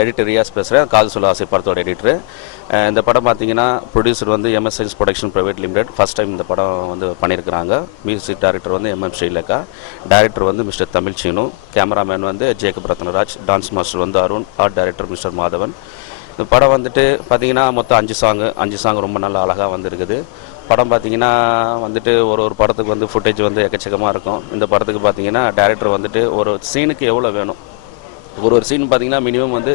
Editor Riyaz பேசுகிறேன். காது சொல்ல ஆசை படத்தோட எடிட்டரு. இந்த படம் பார்த்தீங்கன்னா ப்ரொடியூசர் வந்து MS science production private limited. First time இந்த படம் வந்து பண்ணியிருக்கிறாங்க. மியூசிக் டைரக்டர் வந்து MM ஸ்ரீலேகா, டைரக்டர் வந்து மிஸ்டர் தமிழ் சீனு, கேமராமேன் வந்து ஜேக்கப் ரத்னராஜ், டான்ஸ் மாஸ்டர் வந்து Arun, art director mister Madhavan. இந்த படம் வந்துட்டு பார்த்தீங்கன்னா மொத்தம் 5 சாங் ரொம்ப நல்லா அழகாக வந்துருக்குது. படம் பார்த்தீங்கன்னா வந்துட்டு ஒரு படத்துக்கு வந்து ஃபுட்டேஜ் வந்து எக்கச்சக்கமாக இருக்கும். இந்த படத்துக்கு பார்த்தீங்கன்னா டைரக்டர் வந்துட்டு ஒரு சீனுக்கு எவ்வளோ வேணும், ஒரு சீன் பார்த்தீங்கன்னா மினிமம் வந்து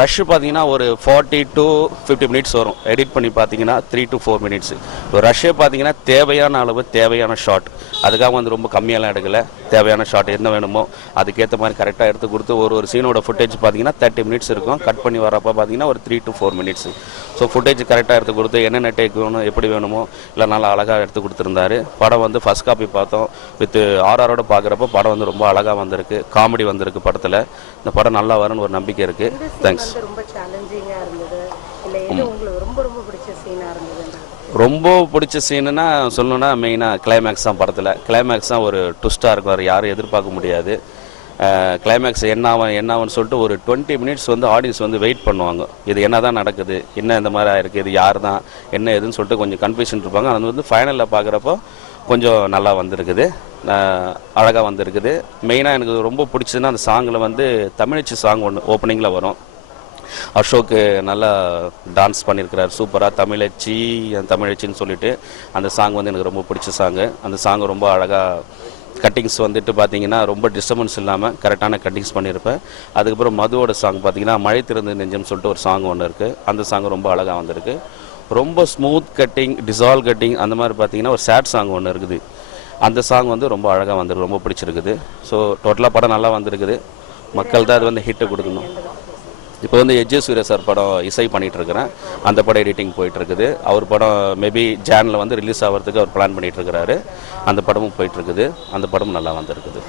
ரஷ்ஷு பார்த்தீங்கன்னா ஒரு 40 to 50 மினிட்ஸ் வரும். எடிட் பண்ணி பார்த்தீங்கன்னா 3 to 4 மினிட்ஸ். இப்போ ரஷ்ஷே பார்த்தீங்கன்னா தேவையான அளவு தேவையான ஷாட், அதுக்காக வந்து ரொம்ப கம்மியெல்லாம் எடுக்கலை. தேவையான ஷாட் என்ன வேணுமோ அதுக்கேற்ற மாதிரி கரெக்டாக எடுத்து கொடுத்து ஒரு சீனோட ஃபுட்டேஜ் பார்த்தீங்கன்னா 30 மினிட்ஸ் இருக்கும். கட் பண்ணி வரப்போ பார்த்தீங்கன்னா ஒரு 3 to 4 மினிட்ஸ். ஸோ ஃபுட்டேஜ் கரெக்டாக எடுத்து கொடுத்து என்னென்ன டேக் வேணும் எப்படி வேணுமோ இல்லை நல்லா அழகாக எடுத்து கொடுத்துருந்தாரு. படம் வந்து ஃபஸ்ட் காப்பி பார்த்தோம், வித் ஆர்ஆரோட பார்க்குறப்போ படம் வந்து ரொம்ப அழகாக வந்திருக்கு. காமெடி வந்திருக்கு படத்தில். இந்த படம் நல்லா வரும்னு ஒரு நம்பிக்கை இருக்குது. தேங்க்ஸ். ரொம்ப சேலஞ்சிங்கா இருந்தது இல்ல, எது உங்களுக்கு ரொம்ப ரொம்ப பிடிச்ச சீனா இருந்தது? ரொம்ப பிடிச்ச சீனுன்னா சொல்லணும்னா மெயினாக கிளைமேக்ஸ் தான். படத்தில் கிளைமேக்ஸ் தான் ஒரு ட்விஸ்ட்டாக இருக்கும், வேறு யாரும் எதிர்பார்க்க முடியாது. கிளைமேக்ஸ் என்னாகும்னு சொல்லிட்டு ஒரு 20 மினிட்ஸ் வந்து ஆடியன்ஸ் வந்து வெயிட் பண்ணுவாங்க. இது என்ன தான் நடக்குது, என்ன இந்த மாதிரி ஆயிருக்கு, இது யார் தான் என்ன எதுன்னு சொல்லிட்டு கொஞ்சம் கன்ஃபியூஷன் இருப்பாங்க. அது வந்து ஃபைனலில் பார்க்குறப்போ கொஞ்சம் நல்லா வந்திருக்குது, அழகாக வந்திருக்குது. மெயினாக எனக்கு ரொம்ப பிடிச்சதுன்னா அந்த சாங்கில் வந்து தமிழச்சி சாங் ஒன்று ஓப்பனிங்கில் வரும். அசோக்கு நல்லா டான்ஸ் பண்ணியிருக்கிறார் சூப்பராக. தமிழச்சின்னு சொல்லிட்டு அந்த சாங் வந்து எனக்கு ரொம்ப பிடிச்ச சாங்கு. அந்த சாங் ரொம்ப அழகாக கட்டிங்ஸ் வந்துட்டு பார்த்தீங்கன்னா ரொம்ப டிஸ்டர்பன்ஸ் இல்லாமல் கரெக்டான கட்டிங்ஸ் பண்ணியிருப்பேன். அதுக்கப்புறம் மதுவோட சாங் பார்த்தீங்கன்னா மழை திறந்து நெஞ்சம் சொல்லிட்டு ஒரு சாங் ஒன்று இருக்குது. அந்த சாங் ரொம்ப அழகாக வந்திருக்கு. ரொம்ப ஸ்மூத் கட்டிங், டிசால்வ் கட்டிங் அந்த மாதிரி பார்த்தீங்கன்னா ஒரு சேட் சாங் ஒன்று இருக்குது. அந்த சாங் வந்து ரொம்ப அழகாக வந்திருக்கு, ரொம்ப பிடிச்சிருக்குது. ஸோ டோட்டலாக படம் நல்லா வந்திருக்குது. மக்கள் தான் அது வந்து ஹிட்டு கொடுக்கணும். இப்போ வந்து எஜ்ஜே சூர்யா சார் படம் இசை பண்ணிகிட்ருக்கிறேன். அந்த படம் எடிட்டிங் போயிட்டுருக்குது. அவர் படம் மேபி ஜானில் வந்து ரிலீஸ் ஆகிறதுக்கு அவர் பிளான் பண்ணிகிட்ருக்கிறாரு. அந்த படமும் போயிட்டுருக்குது. அந்த படம் நல்லா வந்திருக்குது.